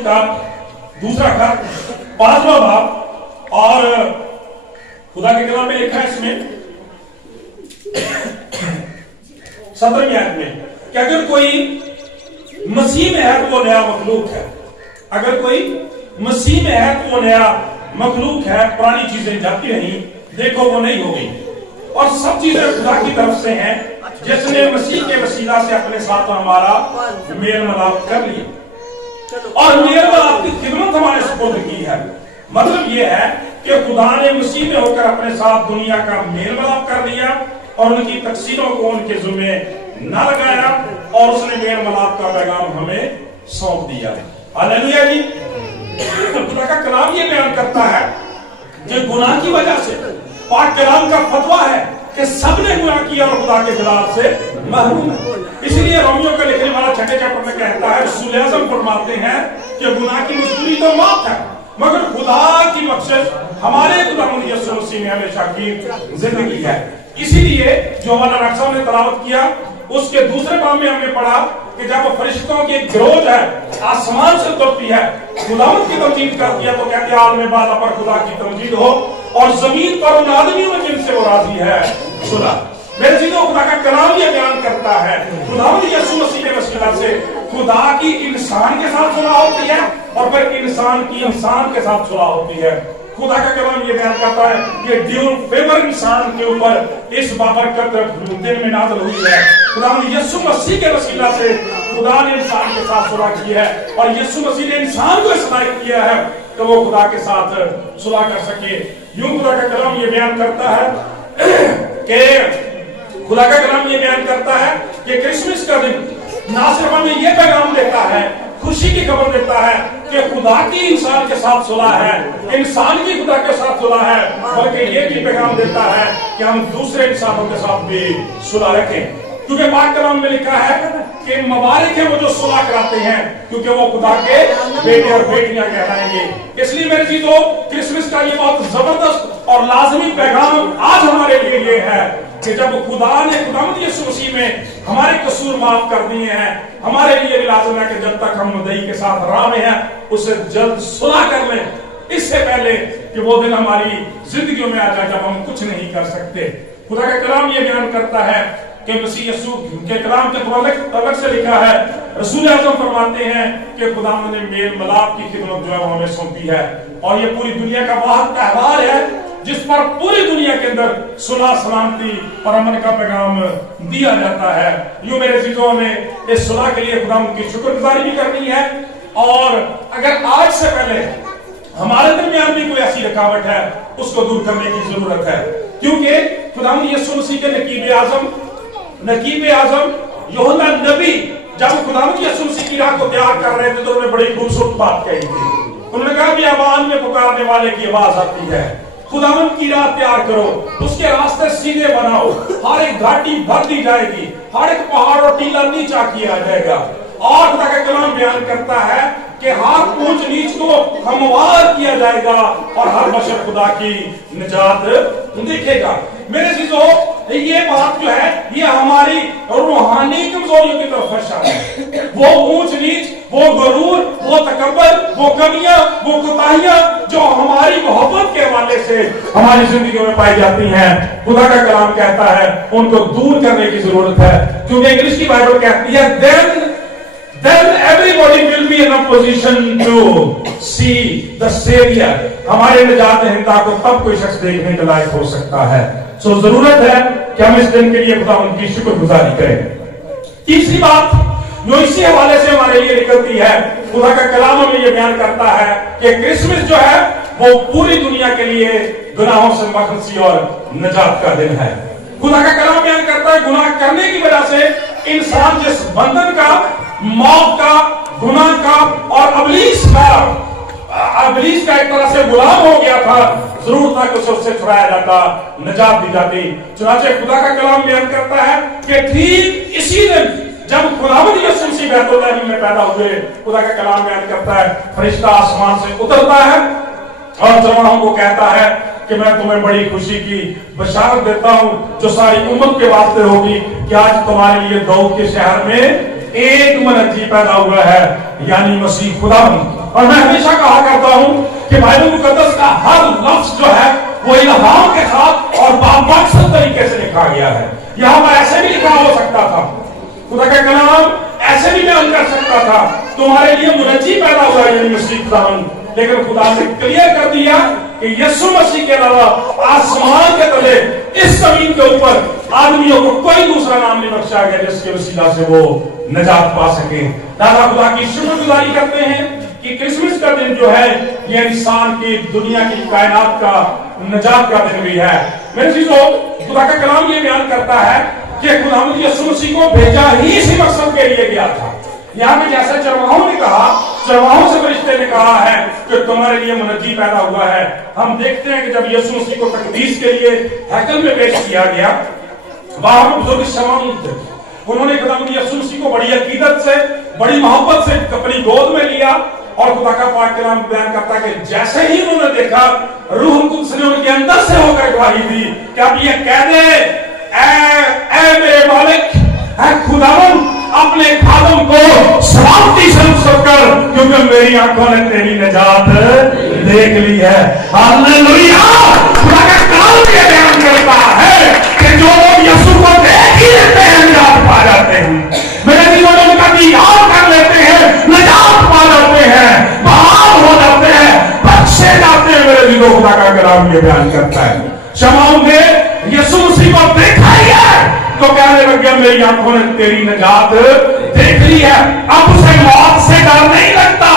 किताब दूसरा खत 5वां बाब और खुदा के कलाम में लिखा है इसमें 17वीं आयत में कि अगर कोई मसीह में है तो वो नया मखलूक है। अगर कोई मसीह में है तो वो नया मखलूक है, पुरानी चीजें जाती नहीं, देखो वो नहीं हो गई और सब चीजें खुदा की तरफ से हैं जिसने मसीह के वसीला से अपने साथ हमारा मेल मिलाप कर लिया और मेल मिलाप की खिदमत हमारे सुपुर्द की है। मतलब ये है कि खुदा ने मसीह में होकर अपने साथ दुनिया का मेल मिलाप कर लिया और उनकी तकसीरों को उनके जुम्मे न लगाया और उसने मेल मिलाप का पैगाम हमें सौंप दिया। हालेलुया जी। खुदा का कलाम ये बयान करता है कि गुनाह की वजह से पाक कलाम का फतवा है कि सबने गुनाह किया और खुदा के खिलाफ से महरूम है। इसलिए रोमियो का लिखने वाला 6 चैप्टर में कहता है, रसूल आज़म फरमाते हैं कि गुनाह की मजदूरी तो मौत है मगर खुदा की बख्शिश हमारे खुदावंद यीशु मसीह में हमेशा की जिंदगी है। इसीलिए जो हमारा रक्षा ने तलावत किया उसके दूसरे बाब में हमने पढ़ा कि जब फरिश्तों की एक गिरोह है आसमान से उतरती है, खुदावंद की तमजीद करती है तो कहते हैं आलम बाला पर खुदा की तमजीद हो और जमीन पर उन आदमियों में जिनसे वो राजी है सुना। मेरे चीजों खुदा का कलाम ये बयान करता है खुदावंद यीशु मसीह के वसीला से खुदा की इंसान के साथ सुलह होती है और फिर इंसान की इंसान के साथ सुलह होती है। खुदा का कलाम ये बयान करता है ये ड्यूल फेवर इंसान के ऊपर इस बाबरकत दिन में नाज़िल हुई है। खुदावंद यीशु मसीह के वसीला से खुदा ने इंसान के साथ सुलह की है और यीशु मसीह ने इंसान को इस लायक किया है तो वो खुदा के साथ सुलह कर सके। यूं खुदा का कलाम ये बयान करता है कि खुदा का कलाम ये बयान करता है कि क्रिसमस का दिन ना सिर्फ हमें ये पैगाम देता है, खुशी की खबर देता है कि खुदा की इंसान के साथ सुलह है, इंसान की खुदा के साथ सुलह है, बल्कि ये भी पैगाम देता है कि हम दूसरे इंसानों के साथ भी सुलह रखें। क्योंकि पाक कलाम में लिखा है कि मुबारक है वो जो सुलह कराते हैं क्योंकि वो खुदा के बेटे और बेटियां कहलाएंगे। इसलिए मेरे चीजों क्रिसमस का ये बहुत जबरदस्त और लाजमी पैगाम आज हमारे लिए ये है कि जब खुदा ने खुदावंद यीशु मसीह में हमारे कसूर माफ कर दिए हैं, हमारे लिए भी लाजम है कि जब तक हम मुद्दई के साथ राह में हैं उसे जल्द सुलह कर लें, इससे पहले कि वो दिन हमारी जिंदगियों में आ जाए जब हम कुछ नहीं कर सकते। खुदा का कलाम ये बयान करता है कि मसीह यीशु के कलाम के अलग से लिखा है, रसूल आज़म फरमाते हैं कि खुदा ने मेल मिलाप की खिदमत जो है वो हमें सौंपी है और ये पूरी दुनिया का वाहिद त्योहार है जिस पर पूरी दुनिया के अंदर सुलह सलामती और अमन का पैगाम दिया जाता है। यूं मेरे चीजों में इस सुलह के लिए खुदा की शुक्रगुजारी भी करनी है और अगर आज से पहले हमारे दरमियान भी कोई ऐसी रुकावट है उसको दूर करने की जरूरत है क्योंकि खुदावंद यीशु मसीह के नकीब आजम यूहन्ना नबी जब खुदावंद यीशु मसीह की राह को तैयार कर रहे थे तो उन्होंने बड़ी खूबसूरत बात कही थी। उन्होंने कहा कि आवाज में पुकारने वाले की आवाज आती है, खुदावंद की राह तैयार करो, उसके रास्ते सीधे बनाओ, हर एक घाटी भर दी जाएगी, हर एक पहाड़ और टीला नीचा किया जाएगा। और खुदा का कलाम बयान करता है कि हर ऊंच नीच को हमवार किया जाएगा और हर बशर खुदा की निजात देखेगा। मेरे चीजों ये बात जो है ये हमारी रूहानी कमजोरियों की तरफ इशारा है। वो ऊंच नीच, वो गरूर, वो तकब्बर, वो कमियां, वो कोताहियां जो हमारी मोहब्बत के हवाले से हमारी जिंदगियों में पाई जाती हैं, खुदा का कलाम कहता है उनको दूर करने की जरूरत है। क्योंकि इंग्लिश की बाइबल कहती है then everybody will be in a position to see the Savior। हमारे निजात हिंदा को तब कोई शख्स देखने के लायक हो सकता है। सो जरूरत है कि हम इस दिन के लिए खुदा उनकी शुक्रगुजारी करें। तीसरी बात जो इसी हवाले से हमारे लिए निकलती है, खुदा का कलाम हमें यह बयान करता है कि क्रिसमस जो है वो पूरी दुनिया के लिए गुनाहों से मखलसी और निजात का दिन है। खुदा का कलाम बयान करता है गुनाह करने की वजह से इंसान जिस बंधन का, मौत का, गुनाह का और अबलीस का एक तरह से गुलाम हो गया था, जरूर था कि उसे उससे छुड़ाया जाता, निजात दी जाती। चुनांचे खुदा का कलाम बयान करता है कि ठीक इसी दिन जब खुदावंद यीशु मसीह बैतुल्लाह में पैदा हुए, खुदा का कलाम बयान करता है फरिश्ता आसमान से उतरता है और जवानों को कहता है कि मैं तुम्हें बड़ी खुशी की बशारत देता हूं जो सारी उम्मत के वास्ते होगी कि आज तुम्हारे लिए दाऊद के शहर में एक मनजी पैदा हुआ है यानी मसीह खुदावंद। और मैं हमेशा कहा करता हूं कि बाइबल मुकद्दस का हर लफ्ज जो है वो इल्हाम के साथ और बामकसद तरीके से लिखा गया है। यहां पर ऐसे भी लिखा हो सकता था, खुदा का कलाम ऐसे भी बयान कर सकता था, तुम्हारे लिए मुनज्जी पैदा हुआ यानी मसीह खुदावंद। लेकिन खुदा ने क्लियर कर दिया कि यीशु मसीह के अलावा आसमान के तले इस जमीन के ऊपर आदमियों को कोई दूसरा नाम नहीं बख्शा गया जिसके वसीला से वो निजात पा सके। दादा खुदा की शुक्रगुजारी करते हैं कि क्रिसमस का दिन जो है ये इंसान की, दुनिया की, कायनात का निजात का दिन भी है। मेरे चीजों, खुदा का कलाम ये बयान करता है कि खुदावंद यीशु मसीह को भेजा ही इसी मकसद के लिए गया था। यहाँ पे जैसे चरवाहों ने कहा, चरवाहों से फरिश्ते ने कहा है कि तुम्हारे लिए मुनज्जी पैदा हुआ है। हम देखते हैं कि जब यीशु मसीह को तकदीस के लिए हैकल में पेश किया गया, वहां बुजुर्ग शमाऊन थे, उन्होंने खुदावंद यीशु मसीह को बड़ी अकीदत से, बड़ी मोहब्बत से अपनी गोद में लिया और खुदा का पाक कलाम बयान करता है कि जैसे ही उन्होंने देखा, रूह कुद्स ने उनके अंदर से होकर गवाही दी कि अब ये कह दे, ऐ मेरे मालिक, ऐ खुदावंद, अपने खादम को सलामती से रुखसत कर, क्योंकि मेरी आंखों ने तेरी निजात देख ली है। हालेलुया। खुदा का कलाम ये बयान करता है कि जो लोग यीशु को देख ही लेते हैं निजात पा जाते हैं। मेरे दिलों में उनका दीदार कर लेते हैं, निजात पा जाते हैं, बहाल हो जाते हैं, बख्शे जाते हैं। मेरे दिलों खुदा का कलाम ये बयान करता है। शमाऊन ने यीशु मसीह को देखा ही है तो कहने लग गया, मेरी आंखों ने तेरी निजात देख ली है। अब उसे मौत से डर नहीं लगता,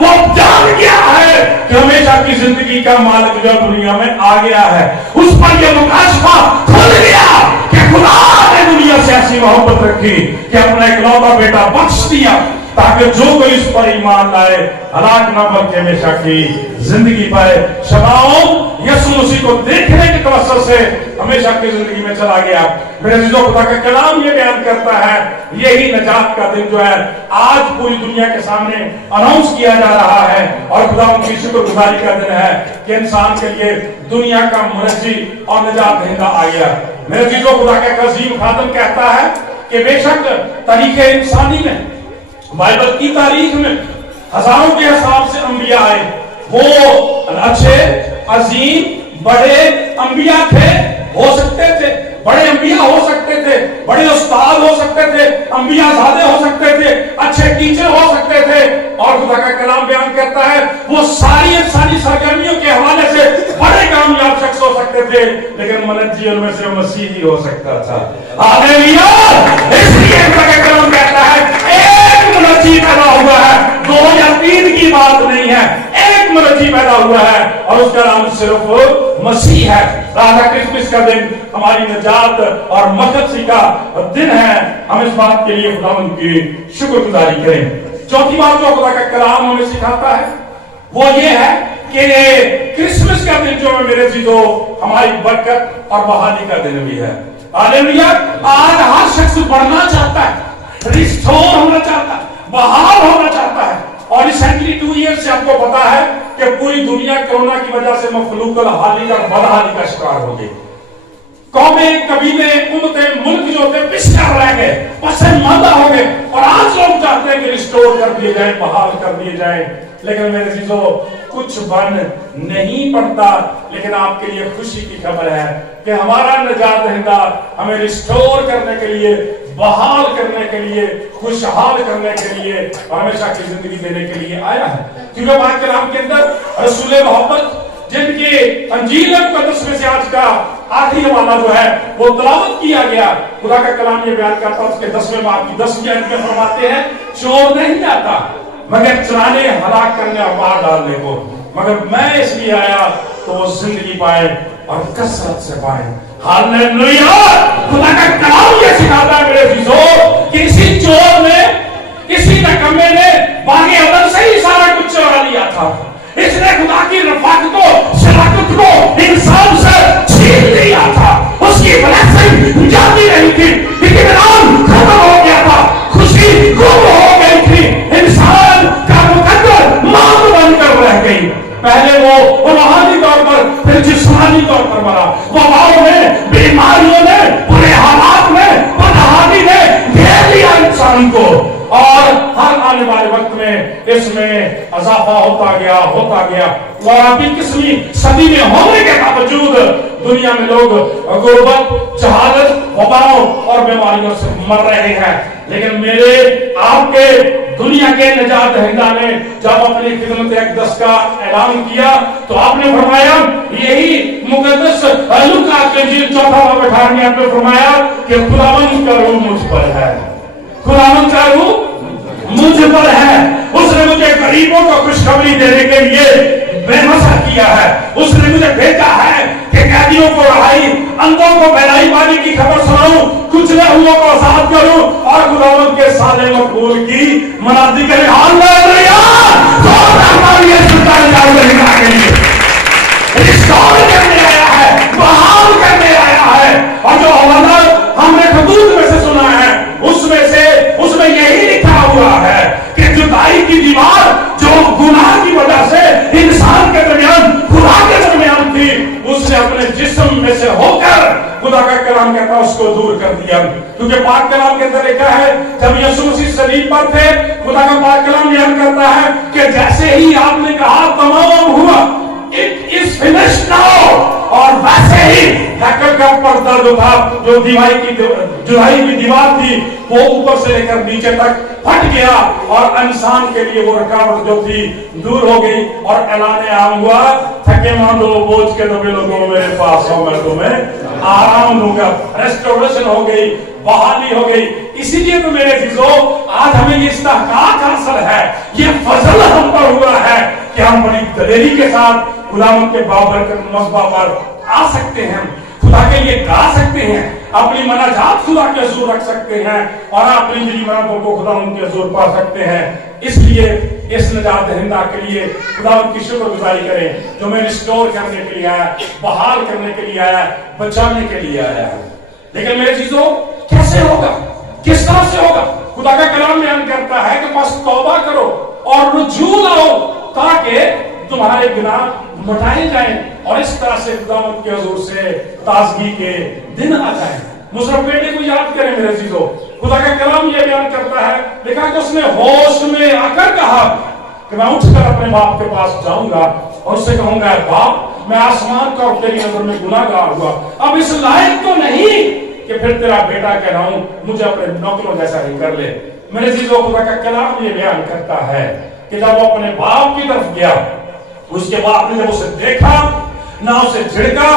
वो जान गया है कि हमेशा की जिंदगी का मालिक जो दुनिया में आ गया है। उस पर यह मुकाशफा खुल गया कि खुदा ने दुनिया से ऐसी मोहब्बत रखी कि अपना इकलौता बेटा बख्श दिया ताकि जो कोई इस पर ईमान लाए हलाक न बल्कि हमेशा की जिंदगी पाए। शमाऊन यीशु मसीह को देखने के तवज्जुह से हमेशा की जिंदगी में चला गया। मेरे अज़ीज़ों, खुदा का कलाम ये बयान करता है, यही निजात का दिन जो है आज पूरी दुनिया के सामने अनाउंस किया जा रहा है और खुदा उनकी शुक्रगुजारी का दिन है कि इंसान के लिए दुनिया का मुनज्जी और निजात दहिंदा आ गया। मेरे अज़ीज़ों, खुदा का अज़ीम खादिम कहता है कि बेशक तारीख़ इंसानी में, बाइबल की तारीख में हजारों के हिसाब से अंबिया आए। वो अच्छे, अजीम, बड़े अंबिया थे, हो सकते थे, बड़े अंबिया हो सकते थे, बड़े उस्ताद हो सकते थे, अंबिया ज़ादे हो सकते थे, अच्छे टीचर हो सकते थे। और खुदा का कलाम बयान करता है वो सारी इंसानी सरगर्मियों के हवाले से बड़े कामयाब शख्स हो सकते थे, लेकिन मुनज्जी उनमें से मसीह ही हो सकता था। हालेलुया। इसलिए खुदा का कलाम कहता है एक मुनज्जी पैदा हुआ है, 2 या 3 की बात नहीं है, एक मुनज्जी पैदा हुआ है और उसका नाम सिर्फ मसीह है। राजा क्रिसमस का दिन हमारी निजात और मकदसी का दिन है। हम इस बात के लिए खुदावंद की शुक्रगुजारी करें। चौथी बात जो खुदा का कलाम हमें सिखाता है वो ये है कि क्रिसमस का दिन जो है मेरे अज़ीज़ों हमारी बरकत और बहाली का दिन भी है। हालेलुया। आज हर शख्स बढ़ना चाहता है, रिस्टोर होना चाहता है, बहाल होना चाहता है। और रिसेंटली 2 ईयर से आपको पता है कि पूरी दुनिया कोरोना की वजह से मखलूकल हाली और बदहाली का शिकार हो गई। कौमें, कबीले, उम्मतें, मुल्क जो थे पिछड़ा रह गए, पसंदीदा हो गए और आज लोग चाहते हैं कि रिस्टोर कर दिए जाए, बहाल कर दिए जाए। लेकिन मेरे अज़ीज़ों कुछ बन नहीं पड़ता। लेकिन आपके लिए खुशी की खबर है कि हमारा निजात दहिंदा हमें रिस्टोर करने के लिए, बहाल करने के लिए, खुशहाल करने के लिए और हमेशा की जिंदगी देने के लिए आया है। क्योंकि पाक कलाम के अंदर रसूल मोहब्बत जिनके अंजील मुक़द्दस में से आज का आखिरी हवाला जो है वो तलावत किया गया, खुदा का कलाम ये बयान करता है उसके 10वें बाब की 10वीं आयत में फरमाते हैं, चोर नहीं आता मगर चुराने, हलाक करने और मार डालने को, मगर मैं इसलिए आया तो वो जिंदगी पाए और कसरत से पाए। हालेलुया। खुदा का कलाम ये सिखाता है मेरे अज़ीज़ों, किसी चोर ने, किसी नकम्मे ने बागे अदल से ही सारा कुछ चुरा लिया था। इसने खुदा की रफ़ाकत को, शराकत को इंसान से छीन लिया था। उसकी ब्लेसिंग जाती रही थी, इत्मीनान खत्म हो गया था, खुशी गुम हो गई थी, इंसान का मुकद्दर मौत बनकर रह गई। पहले वो रूहानी तौर पर, फिर जिस्मानी तौर पर मरा। वबाओं ने, बीमारियों ने, बुरे हालात में, बदहाली ने घेर लिया इंसान को और हर आने वाले वक्त में میں اضافہ ہوتا گیا اور ابھی 21ویں صدی میں ہونے کے باوجود دنیا میں لوگ غربت، جہالت، وباؤں اور بیماریوں سے مر رہے ہیں. لیکن میرے آپ کے دنیا کے نجات دہندہ نے جب اپنی خدمت اقدس کا اعلان کیا تو آپ نے فرمایا، یہی مقدس لوکا کے انجیل 4:18 میں فرمایا کہ خداوند کا روح مجھ پر ہے، خداوند کا روح مجھ پر ہے. اس نے مجھے غریبوں کو خوشخبری دینے کے لیے بے مسا کیا ہے. اس نے مجھے بھیجا ہے کہ قیدیوں کو رہائی، اندھوں کو بہلائی پانی کی خبر سناؤں، کچلے ہوئوں کو آزاد کروں اور خداوند کے صالح مقبول کی منادی کرے. ہاللویا! ریسٹور کرنے آیا ہے، بحال کرنے آیا ہے. اور جو حوالہ ہم نے خطوط میں سے سنا ہے اس میں یہی لکھا ہوا ہے کہ جدائی کی دیوار جو گناہ کی وجہ سے انسان کے درمیان، خدا کے درمیان تھی، اس نے اپنے جسم میں سے ہو کر، خدا کا کلام کہتا ہے، اس کو دور کر دیا. کیونکہ پاک کلام کے اندر لکھا ہے جب یسوع مسیح صلیب پر تھے، خدا کا پاک کلام بیان کرتا ہے کہ جیسے ہی آپ نے کہا تمام ہوا، it is finished now، اور ویسے ہی ہیکل کا پردہ جو تھا، جو جدائی کی دیوار تھی، وہ اوپر سے لے کر نیچے تک پھٹ گیا اور انسان کے لیے وہ رکاوٹ جو تھی دور ہو گئی. اور اعلان عام ہوا، تھکے ماندو بوجھ کے دبے لوگوں میرے پاس آؤ، میں تمہیں آرام دوں گا. ریسٹوریشن ہو گئی، بحالی ہو گئی. اسی لیے تو میرے عزیزو آج ہمیں یہ استحقاق حاصل ہے، یہ فضل ہم پر ہوا ہے کہ ہم بڑی دلیری کے ساتھ خداوند کے بابرکت مذبح پر آ سکتے ہیں، خدا کے لیے گا سکتے ہیں، اپنی مناجات خدا کے حضور رکھ سکتے ہیں اور اپنی دلی منتوں کو خداوند کے حضور پا سکتے ہیں. اس لیے اس نجات دہندہ کے لیے خداوند کی شکر گزاری کریں جو میں ریسٹور کرنے کے لیے آیا، بحال کرنے کے لیے آیا، بچانے کے لیے آیا. لیکن میرے چیزوں کیسے ہوگا، کس طرح سے ہوگا؟ خدا کا کلام بیان کرتا ہے کہ بس توبہ کرو اور رجوع لاؤ تاکہ تمہارے گناہ مٹائے جائیں اور اس طرح سے خداوند کے حضور سے تازگی کے دن آ جائیں. مصرف بیٹے کو یاد کریں میرے عزیزو، خدا کا کلام یہ بیان کرتا ہے، لکھا کہ اس نے ہوش میں آ کر کہا کہ میں اٹھ کر اپنے باپ کے پاس جاؤں گا اور اس سے کہوں گا، باپ میں آسمان کا اور تیری نظر میں گناہ گار ہوا، اب اس لائق تو نہیں کہ پھر تیرا بیٹا کہہ رہا ہوں، مجھے اپنے نوکروں جیسا ہی کر لے. میرے عزیزو خدا کا کلام یہ بیان کرتا ہے کہ جب وہ اپنے باپ کی طرف گیا، اس کے باپ نے جب اسے دیکھا، نہ اسے جھڑکا،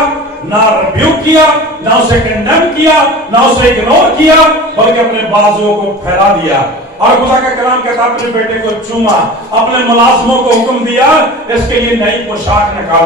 نہ ریبیوک کیا، نہ اسے کنڈم کیا، نہ اسے اگنور کیا، بلکہ اپنے بازوؤں کو پھیلا دیا. اور خدا کا کلام کہتا اپنے بیٹے کو چوما، اپنے ملازموں کو حکم دیا اس کے لیے نئی پوشاک نکالو.